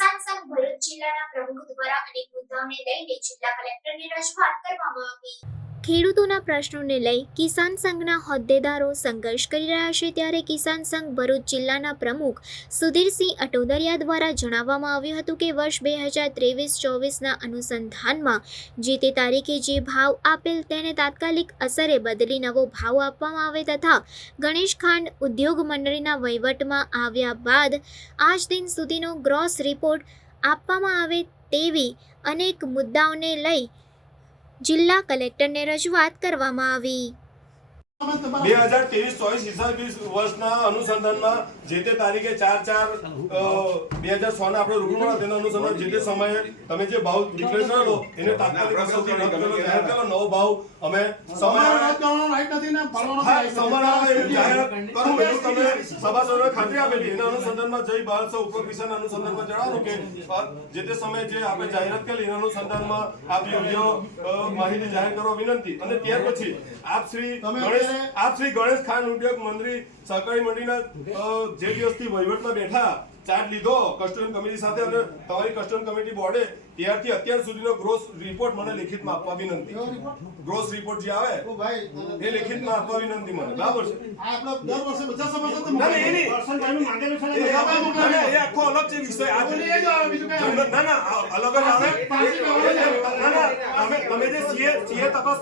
Transport Bharuch જિલ્લાના પ્રમુખ દ્વારા અનેક મુદ્દાઓને લઈને જિલ્લા કલેક્ટરને રજૂઆત કરવામાં આવી. ખેડૂતોના પ્રશ્નોને લઈ કિસાન સંઘના હોદ્દેદારો સંઘર્ષ કરી રહ્યા છે ત્યારે કિસાન સંઘ ભરૂચ જિલ્લાના પ્રમુખ સુધીરસિંહ અટોદરિયા દ્વારા જણાવવામાં આવ્યું હતું કે વર્ષ બે હજાર ત્રેવીસ ચોવીસના અનુસંધાનમાં જે તે તારીખે જે ભાવ આપેલ તેને તાત્કાલિક અસરે બદલી નવો ભાવ આપવામાં આવે તથા ગણેશ ખાંડ ઉદ્યોગ મંડળીના વહીવટમાં આવ્યા બાદ આજ દિન સુધીનો ગ્રોસ રિપોર્ટ આપવામાં આવે તેવી અનેક મુદ્દાઓને લઈ જિલ્લા કલેક્ટરને રજૂઆત કરવામાં આવી. બે હજાર ત્રેવીસ ચોવીસ ઈસવીસ વર્ષના અનુસંધાનમાં જે તે તારીખે ચાર ચાર બે હજાર સો ના આપણે રૂબરૂ તેના અનુસંધાન જે તે સમયે તમે જે ભાવ ડિક્લેર કરેલો એને તાત્કાલિક અસરથી રદ કરેલો જાહેર કરેલો નવો ભાવ અમે સભાસદોને ખાતરી આપેલી એના અનુસંધાનમાં જય ભારત સૌ ઉપર કિસાન અનુસંધાનમાં જણાવ્યું કે જે તે સમયે જે આપણે જાહેરાત કરી એના અનુસંધાનમાં આપ યોગ્ય માહિતી જાહેર કરવા વિનંતી અને ત્યાર પછી આપ શ્રી ગણેશ અત્યારે- આપ શ્રી ગણેશ ખાન ઉદ્યોગ મંત્રી સહકારી મંડળીના જે દિવસથી વહીવટમાં બેઠા ચાર્જ લીધો કસ્ટમ કમિટી સાથે અને તમારી કસ્ટમ કમિટી બોર્ડે ત્યારથી અત્યાર સુધીનો ગ્રોસ રિપોર્ટ મને લેખિતમાં આપવા વિનંતી. ગ્રોસ રિપોર્ટ જે આવે એ લેખિતમાં આપવા વિનંતી મને. બરાબર છે? એની એ- ના, ના, એ આખો અલગ છે વિષય. આ. ના ના અલગ જ આવે. ના ના તમે તમે જે સીએ સીએ તપાસ